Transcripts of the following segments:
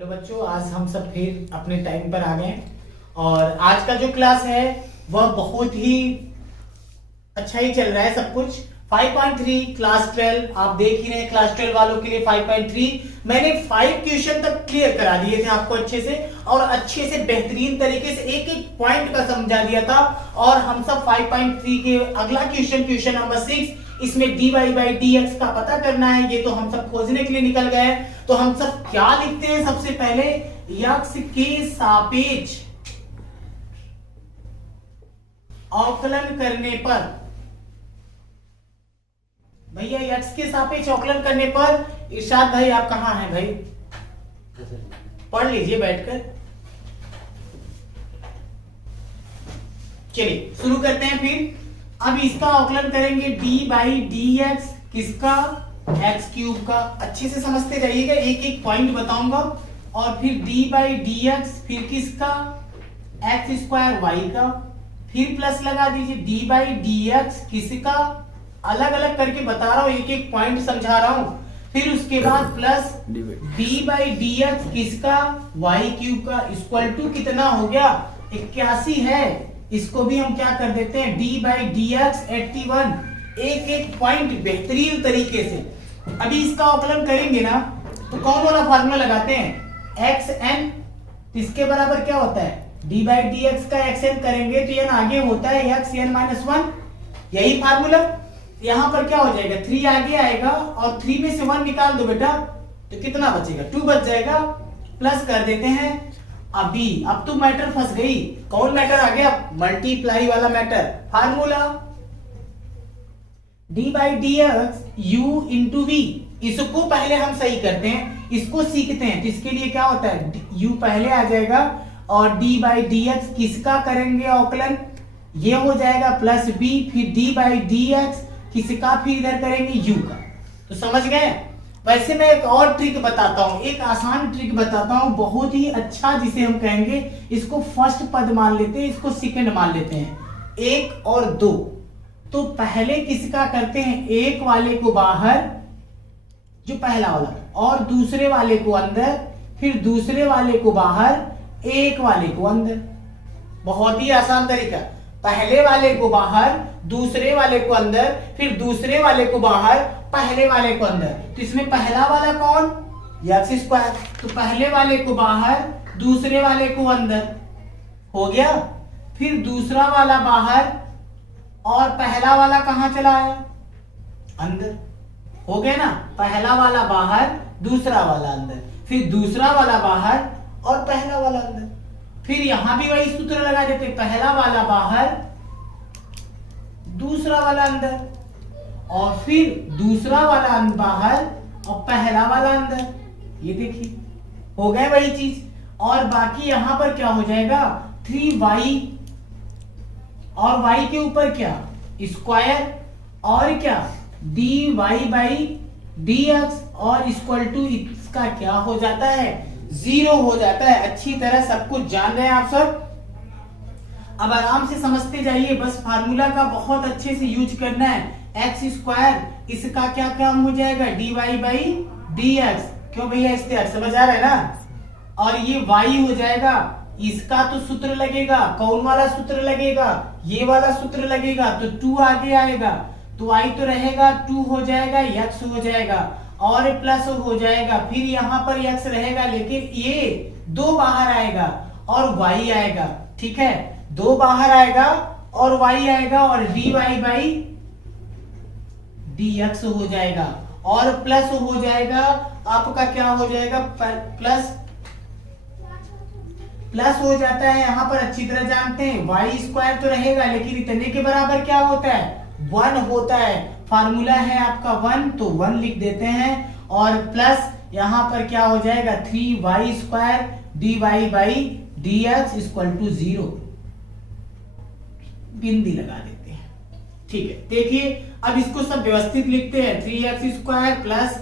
Hello बच्चों, आज हम सब फिर अपने टाइम पर आ गए और आज का जो क्लास है वह बहुत ही अच्छा ही चल रहा है सब कुछ। 5.3 क्लास 12 आप देख ही रहे हैं। क्लास 12 वालों के लिए 5.3 मैंने 5 क्वेश्चन तक क्लियर करा दिए थे आपको अच्छे से, और अच्छे से बेहतरीन तरीके से एक एक पॉइंट का समझा दिया था। और हम सब 5.3 के अगला क्वेश्चन नंबर 6, इसमें dy बाई dx का पता करना है। ये तो हम सब खोजने के लिए निकल गए हैं। तो हम सब क्या लिखते हैं? सबसे पहले x के सापेक्ष अवकलन करने पर, भैया x के सापेक्ष अवकलन करने पर, इरशाद भाई आप कहां हैं भाई? पढ़ लीजिए बैठकर। चलिए शुरू करते हैं फिर। अब इसका अवकलन करेंगे dy बाई dx, किसका? x क्यूब का। अच्छे से समझते जाइएगा, एक एक पॉइंट बताऊंगा। और फिर dy बाई dx, फिर किसका? x स्क्वायर y का। फिर प्लस लगा दीजिए dy बाई dx, किसका? अलग अलग करके बता रहा हूं, एक एक पॉइंट समझा रहा हूं। फिर उसके बाद प्लस dy बाई dx, किसका? y क्यूब का। इक्वल टू कितना हो गया? 81 है। इसको भी हम क्या कर देते हैं? dy by dx 81। एक एक पॉइंट बेहतरीन तरीके से। अभी इसका अवकलन करेंगे ना, तो कौन वाला फार्मूला लगाते हैं? xn। इसके बराबर क्या होता है? dy बाई dx का xn करेंगे तो n आगे होता है xn माइनस 1। यही फार्मूला। यहां पर क्या हो जाएगा? 3 आगे आएगा और 3 में से 1 निकाल दो बेटा, तो कितना बचेगा? 2 बच जाएगा। प्लस कर देते हैं। अब तो मैटर फंस गई। कौन मैटर आ गया? मल्टीप्लाई वाला matter. Formula dy by dx u into v। इसको पहले हम सही करते हैं, इसको सीखते हैं। तो इसके लिए क्या होता है? u पहले आ जाएगा और dy बाई dx किसका करेंगे अवकलन? ये हो जाएगा प्लस b, फिर dy बाई dx किसका? फिर इधर करेंगे u का। तो समझ गए? वैसे मैं एक और ट्रिक बताता हूं, एक आसान ट्रिक बताता हूं, बहुत ही अच्छा, जिसे हम कहेंगे इसको फर्स्ट पद मान लेते हैं, इसको सेकंड मान लेते हैं। 1 और 2। तो पहले किसका करते हैं? एक वाले को बाहर, जो पहला वाला, और दूसरे वाले को अंदर, फिर दूसरे वाले को बाहर, एक वाले को अंदर। बहुत ही आसान तरीका। पहले वाले को बाहर, दूसरे वाले को अंदर, फिर दूसरे वाले को बाहर, पहले वाले को अंदर। तो इसमें पहला वाला कौन? x square. तो पहले वाले को बाहर, दूसरे वाले को अंदर, हो गया। फिर दूसरा वाला बाहर और पहला वाला कहां चला आया? अंदर। हो गया ना? पहला वाला बाहर, दूसरा वाला अंदर, फिर दूसरा वाला बाहर और पहला वाला अंदर। फिर यहां भी वही सूत्र लगा देते, पहला वाला बाहर, दूसरा वाला अंदर, और फिर दूसरा वाला बाहर और पहला वाला अंदर। ये देखिए हो गए वही चीज। और बाकी यहां पर क्या हो जाएगा? 3y, और y के ऊपर क्या? स्क्वायर, और क्या? dy बाई dx, और इक्वल टू इसका क्या हो जाता है? 0 हो जाता है। अच्छी तरह सब कुछ जान रहे हैं आप सब। अब आराम से समझते जाइए, बस फार्मूला का बहुत अच्छे से यूज करना है। x स्क्वायर, इसका क्या काम हो जाएगा? dy by dx। क्यों भैया? इससे समझ आ रहा है ना? और ये y हो जाएगा, इसका तो सूत्र लगेगा। कौन वाला सूत्र लगेगा? ये वाला सूत्र लगेगा। तो 2 आगे आएगा, तो y तो रहेगा, 2 हो जाएगा, x हो जाएगा, और प्लस हो जाएगा। फिर यहाँ पर x रहेगा, लेकिन ये 2 बाहर आएगा और y आएगा। ठीक है, 2 बाहर आएगा और y आएगा, और dy बाई dx हो जाएगा, और प्लस हो जाएगा। आपका क्या हो जाएगा? प्लस हो जाता है। यहां पर अच्छी तरह जानते हैं, y स्क्वायर तो रहेगा, लेकिन इतने के बराबर क्या होता है? 1 होता है। फार्मूला है आपका 1, तो 1 लिख देते हैं। और प्लस यहां पर क्या हो जाएगा? 3y square dy by dx equal to 0। बिंदी लगा देते हैं। ठीक है, देखिए अब इसको सब व्यवस्थित लिखते हैं। 3x square plus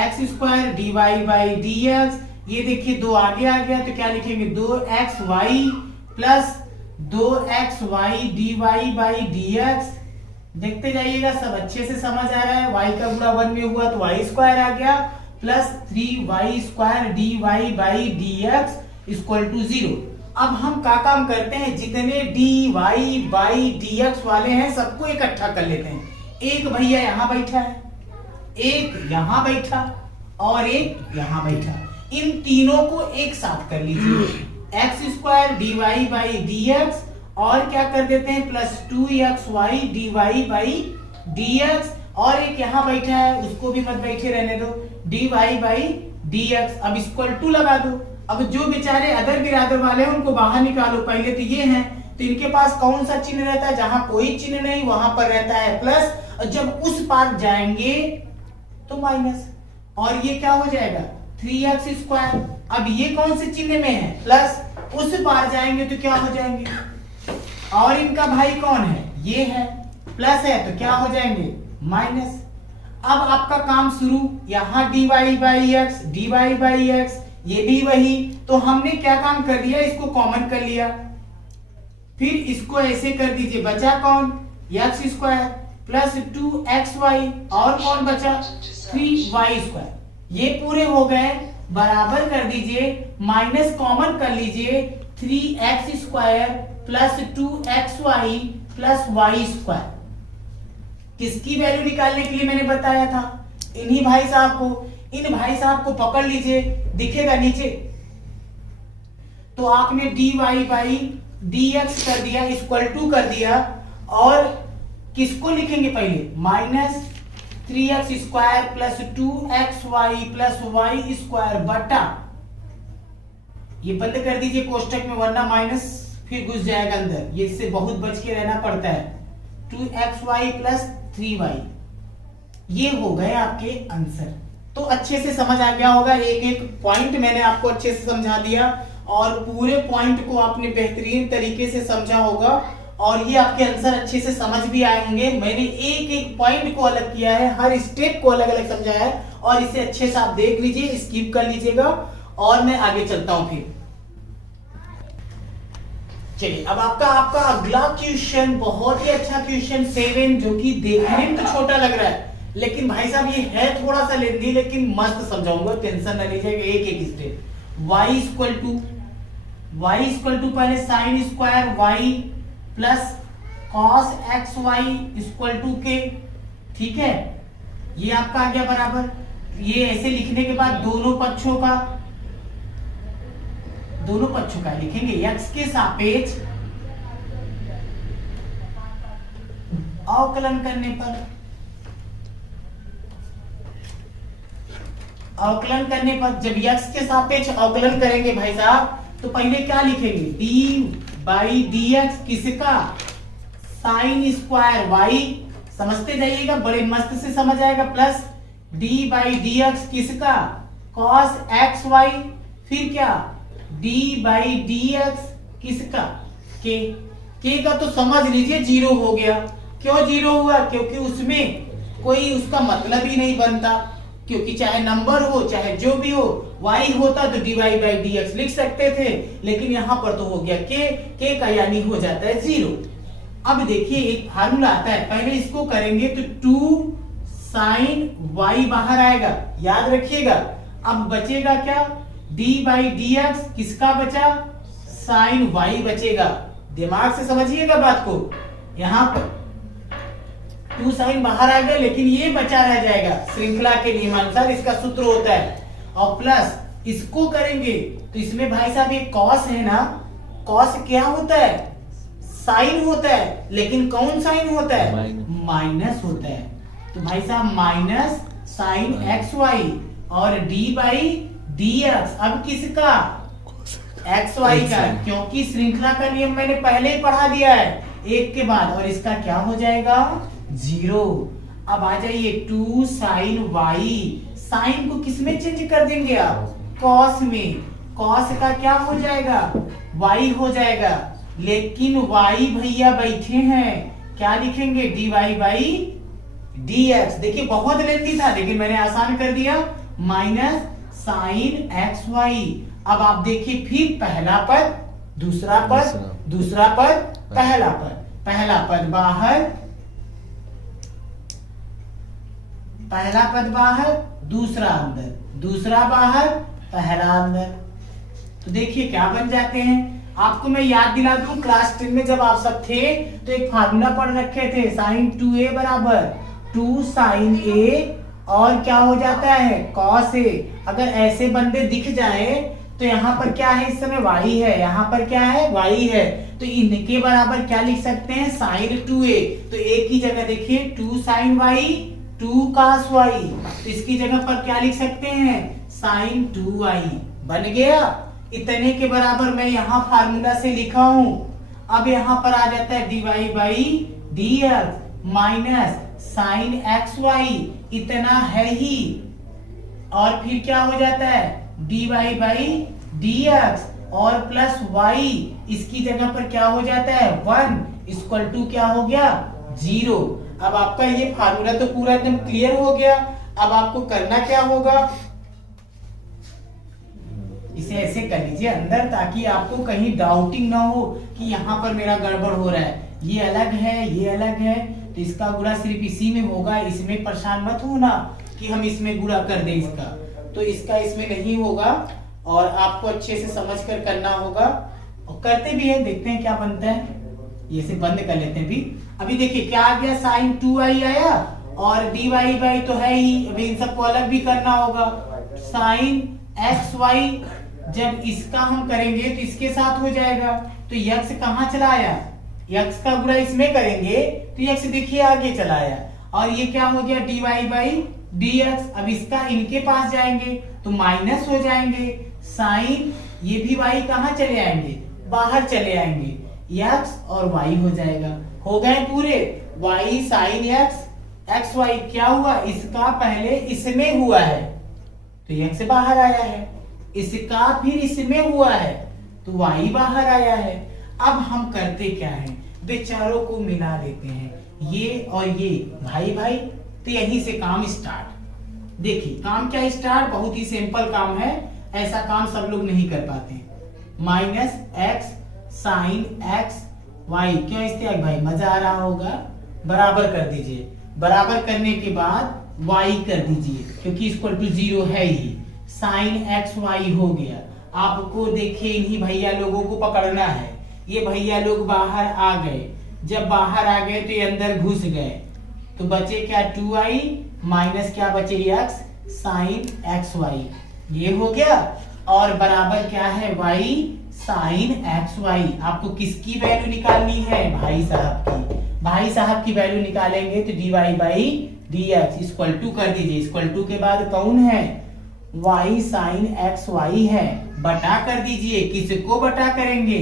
x square dy by dx। ये देखिए 2 आगे आ गया, तो क्या लिखेंगे? 2xy plus 2xy dy by dx। देखते जाइएगा, सब अच्छे से समझ आ रहा है। y का गुणा 1 में हुआ तो y स्क्वायर आ गया, plus 3y² dy by dx equal to 0। अब हम क्या काम करते हैं, जितने dy बाई dx वाले हैं सबको इकट्ठा कर लेते हैं। एक भैया यहाँ बैठा है, एक यहाँ बैठा और एक यहाँ बैठा, इन तीनों को एक साथ कर लीजिए, x² dy बाई dx और क्या कर देते हैं plus 2xy dy by dx, और एक यहाँ बैठा है उसको भी मत बैठे रहने दो, dy बाई dx। अब इक्वल टू लगा दो। अब जो बेचारे अदर बिरादर वाले हैं उनको बाहर निकालो। पहले तो ये हैं, तो इनके पास कौन सा चिन्ह रहता है, जहां कोई चिन्ह नहीं वहां पर रहता है प्लस, और जब उस पार जाएंगे तो माइनस, और ये क्या हो जाएगा 3x²। अब ये कौन से चिन्ह में है प्लस, उस पार जाएंगे तो क्या हो जाएंगे, और इनका भाई कौन है ये है, प्लस है तो क्या हो जाएंगे माइनस। अब आपका काम शुरू, यहां dy बाई x ये भी वही, तो हमने क्या काम कर दिया, इसको कॉमन कर लिया, फिर इसको ऐसे कर दीजिए, बचा कौन x² प्लस 2xy और कौन बचा 3y²। ये पूरे हो गए, बराबर कर दीजिए, माइनस कॉमन कर लीजिए, 3x² plus 2xy plus y²। किसकी वैल्यू निकालने के लिए मैंने बताया था, इन्हीं भाई साहब को। इन भाई साहब को पकड़ लीजिए, दिखेगा नीचे, तो आपने dy बाई dx कर दिया, इक्वल टू कर दिया, और किसको लिखेंगे पहले minus 3x² plus 2xy plus y² बटा, ये बंद कर दीजिए कोष्टक में वरना माइनस फिर घुस जाएगा अंदर, ये इससे बहुत बच के रहना पड़ता है, 2xy प्लस 3y। ये हो गए आपके आंसर। तो अच्छे से समझ आ गया होगा, एक एक पॉइंट मैंने आपको अच्छे से समझा दिया, और पूरे पॉइंट को आपने बेहतरीन तरीके से समझा होगा, और ये आपके आंसर अच्छे से समझ भी आए होंगे। मैंने एक एक पॉइंट को अलग किया है, हर स्टेप को अलग अलग समझाया है, और इसे अच्छे से आप देख लीजिए, स्किप कर लीजिएगा, और मैं आगे चलता हूं। फिर चलिए, अब आपका अगला क्वेश्चन बहुत ही अच्छा क्वेश्चन 7, जो कि देखने में तो छोटा लग रहा है, लेकिन भाई साहब ये है थोड़ा सा लेंदी, लेकिन मस्त समझाऊंगा, टेंशन न लीजिएगा। एक एक स्टेप, y इक्वल टू पहले sine square y plus cos xy equal to के, ठीक है, ये आपका आ गया बराबर। ये ऐसे लिखने के बाद दोनों पक्षों का लिखेंगे, x के सापेक्ष अवकलन करने पर, जब x के सापेक्ष अवकलन करेंगे भाई साहब, तो पहले क्या लिखेंगे, d बाई dx किसका, साइन स्क्वायर y, समझते जाइएगा, बड़े मस्त से समझ आएगा, प्लस d बाई dx किसका, cos xy, फिर क्या d बाई dx किसका, k का तो समझ लीजिए 0 हो गया। क्यों 0 हुआ, क्योंकि उसमें कोई उसका मतलब ही नहीं बनता, क्योंकि चाहे नंबर हो चाहे जो भी हो, y होता तो dy बाई dx लिख सकते थे, लेकिन यहां पर तो हो गया k का, यानी हो जाता है 0। अब देखिए एक फार्मूला आता है, पहले इसको करेंगे तो 2 साइन y बाहर आएगा, याद रखिएगा। अब बचेगा क्या, d बाई dx किसका बचा, साइन y बचेगा। दिमाग से समझिएगा बात को, यहाँ पर 2 साइन बाहर आ गए, लेकिन ये बचा रह जाएगा, श्रृंखला के नियमानुसार इसका सूत्र होता है। और प्लस इसको करेंगे तो इसमें भाई साहब ये कॉस है ना, कॉस क्या होता है, साइन होता है, लेकिन कौन साइन होता है, माइनस होता है। तो भाई साहब माइनस साइन xy और d बाई dx, अब किसका, xy का, क्योंकि श्रृंखला का नियम मैंने पहले ही पढ़ा दिया है एक के बाद, और इसका क्या हो जाएगा 0। अब आ जाइए 2 साइन y, साइन को किस में चेंज कर देंगे आप, कॉस में, कॉस का क्या हो जाएगा y हो जाएगा, लेकिन y भैया बैठे हैं, क्या लिखेंगे dy बाई dx। देखिए बहुत लेंदी था, लेकिन मैंने आसान कर दिया, माइनस साइन xy। अब आप देखिए फिर पहला पद दूसरा पद पहला पद बाहर, पहला पद बाहर, दूसरा अंदर, दूसरा बाहर, पहला अंदर। तो देखिए क्या बन जाते हैं। आपको मैं याद दिला दूं, क्लास 10 में जब आप सब थे तो एक फार्मूला पढ़ रखे थे, साइन 2a बराबर 2 साइन a और क्या हो जाता है cos a। अगर ऐसे बंदे दिख जाए तो यहाँ पर क्या है, इस समय y है, यहाँ पर क्या है y है, तो इनके बराबर क्या लिख सकते हैं, साइन 2a। तो a की जगह देखिए 2 साइन y 2 cos y, तो इसकी जगह पर क्या लिख सकते हैं, साइन 2y। बन गया। इतने के बराबर मैं यहाँ फार्मूला से लिखा हूं। अब यहाँ पर आ जाता है dy by dx minus sine xy, इतना है ही, और फिर क्या हो जाता है dy बाई dx और प्लस y, इसकी जगह पर क्या हो जाता है 1 इक्वल टू क्या हो गया 0। अब आपका ये फार्मूला तो पूरा एकदम क्लियर हो गया। अब आपको करना क्या होगा, इसे ऐसे कर लीजिए अंदर, ताकि आपको कहीं डाउटिंग ना हो कि यहाँ पर मेरा गड़बड़ हो रहा है, ये अलग है ये अलग है, तो इसका गुणा सिर्फ इसी में होगा। इसमें परेशान मत होना कि हम इसमें गुणा कर दें इसका, तो इसका इसमें नहीं होगा और आपको अच्छे से समझ कर करना होगा। और करते भी हैं, देखते हैं क्या बनता है। ये से बंद कर लेते हैं भी। अभी देखिए क्या आ गया, साइन 2i आया और dy बाई तो है ही, अभी इन सबको अलग भी करना होगा। साइन xy जब इसका हम करेंगे तो इसके साथ हो जाएगा, तो x कहाँ चला आया, x का गुणा इसमें करेंगे तो x देखिए आगे चला आया, और ये क्या हो गया dy बाई dx। अब इसका इनके पास जाएंगे तो माइनस हो जाएंगे, साइन ये भी y कहाँ चले आएंगे, बाहर चले आएंगे, x और y हो जाएगा। हो गए पूरे, y साइन x xy क्या हुआ, इसका पहले इसमें हुआ है तो x बाहर आया है, इसका फिर इसमें हुआ है तो y बाहर आया है। अब हम करते क्या है, बेचारों को मिला देते हैं, ये और ये भाई भाई, तो यहीं से काम स्टार्ट। देखिए काम क्या स्टार्ट, बहुत ही सिंपल काम है, ऐसा काम सब लोग नहीं कर पाते। Minus x sine x y, क्यों इस्तेमाल भाई, मजा आ रहा होगा। बराबर कर दीजिए, बराबर करने के बाद y कर दीजिए क्योंकि इक्वल टू 0 है ही, साइन एक्स वाई हो गया। आपको देखिए इन्हीं भैया लोगों को पकड़ना है, ये भैया लोग बाहर आ गए, जब बाहर आ गए तो ये अंदर घुस गए, तो बचे क्या 2i माइनस क्या बचे x साइन एक्स वाई, ये हो गया। और बराबर क्या है y साइन एक्स वाई। आपको किसकी वैल्यू निकालनी है, भाई साहब की। भाई साहब की वैल्यू निकालेंगे तो dy by dx equal to कर दीजिए, इक्वल टू के बाद कौन है y साइन एक्स वाई है, बटा कर दीजिए, किसको बटा करेंगे,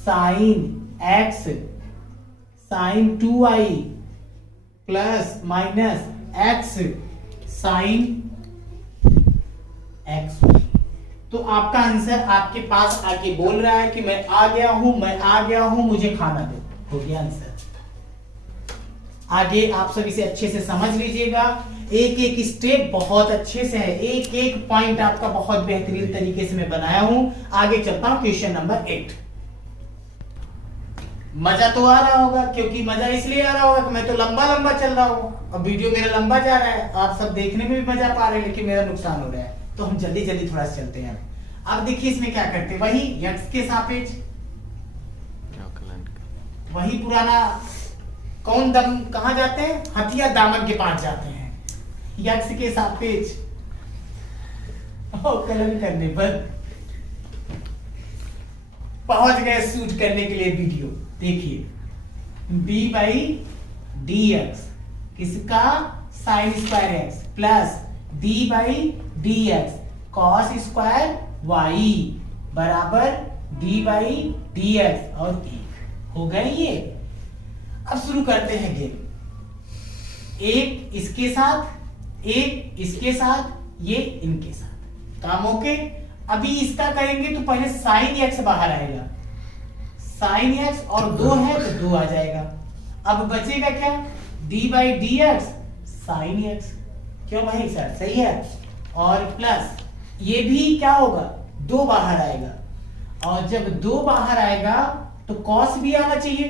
sine x sine 2i plus minus x sine x। तो आपका आंसर आपके पास आके बोल रहा है कि मैं आ गया हूं, मैं आ गया हूं, मुझे खाना दो, हो गया आंसर। आगे आप सब इसे अच्छे से समझ लीजिएगा, एक एक स्टेप बहुत अच्छे से है, एक एक पॉइंट आपका बहुत बेहतरीन तरीके से मैं बनाया हूं। आगे चलता हूं क्वेश्चन नंबर 8। मजा तो आ रहा होगा, क्योंकि मजा इसलिए आ रहा होगा कि मैं तो लंबा लंबा चल रहा हूं, अब वीडियो मेरा लंबा जा रहा है, आप सब देखने में भी मजा पा रहे हैं लेकिन मेरा नुकसान हो रहा है, तो हम जल्दी जल्दी थोड़ा सा चलते हैं। अब देखिए इसमें क्या करते हैं, वही x के सापेक्ष, वही पुराना, कौन दम कहां जाते हैं, हथिया दामन के पास जाते हैं, x के सापेक्ष कलन करने पर पहुंच गए शूट करने के लिए वीडियो। देखिए b बाई dx किसका, sine square x plus d by dx cos square y बराबर d बाई dx और हो गए ये। अब शुरू करते हैं गेम, एक इसके साथ, एक इसके साथ, ये इनके साथ, काम ओके। अभी इसका करेंगे तो पहले साइन x बाहर आएगा, साइन x और 2 है तो 2 आ जाएगा। अब बचेगा क्या, d by dx sine x, क्यों भाई सर सही है, और प्लस ये भी क्या होगा 2 बाहर आएगा, और जब 2 बाहर आएगा तो cos भी आना चाहिए,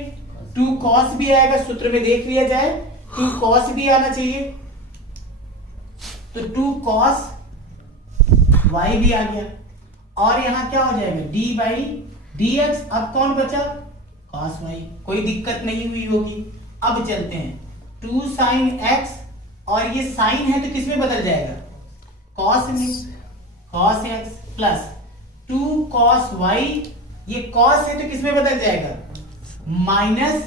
2 cos भी आएगा, सूत्र में देख लिया जाए 2 cos भी आना चाहिए, तो 2 cos y भी आ गया, और यहां क्या हो जाएगा d बाई डी एक्स। अब कौन बचा, cos y, कोई दिक्कत नहीं हुई होगी। अब चलते हैं 2 sin x, और ये साइन है तो किस में बदल जाएगा, cos में, cos x plus 2 cos y, ये cos है तो किस में बदल जाएगा, माइनस,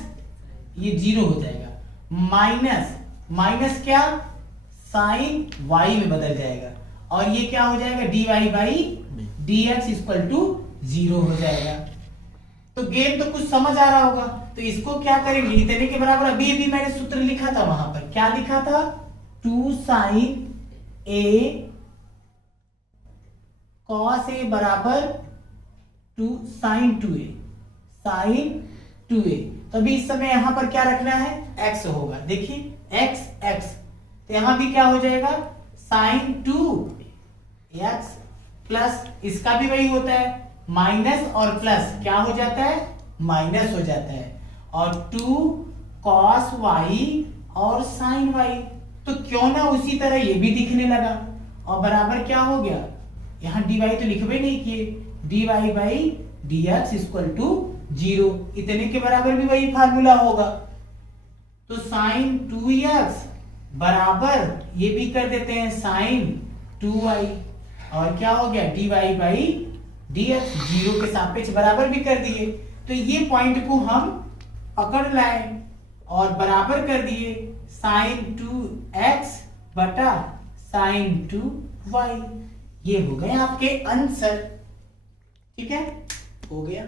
ये 0 हो जाएगा, माइनस माइनस क्या, साइन y में बदल जाएगा, और ये क्या हो जाएगा, dy by d x equal to 0 हो जाएगा। तो गेम तो कुछ समझ आ रहा होगा। तो इसको क्या करेंगे, इतने के बराबर, अभी अभी मैंने सूत्र लिखा था, वहां पर क्या लिखा था, 2 साइन ए कॉस ए बराबर 2 साइन 2a, साइन 2a। तो अभी इस समय यहां पर क्या रखना है, x होगा, देखिए x x, तो यहां भी क्या हो जाएगा, साइन 2x प्लस, इसका भी वही होता है, माइनस और प्लस क्या हो जाता है, माइनस हो जाता है, और 2 cos y और sin y। तो क्यों ना उसी तरह ये भी दिखने लगा, और बराबर क्या हो गया, यहां dy तो लिखवे नहीं किए, dy by d x equal to 0, इतने के बराबर भी वही फार्मूला होगा। तो साइन 2x बराबर, ये भी कर देते हैं साइन 2y, और क्या हो गया, dy बाई डी एक्स, 0 के सापेक्ष बराबर भी कर दिए। तो ये पॉइंट को हम पकड़ लाए और बराबर कर दिए साइन 2x बटा साइन 2y। ये हो गए आपके आंसर, ठीक है, हो गया।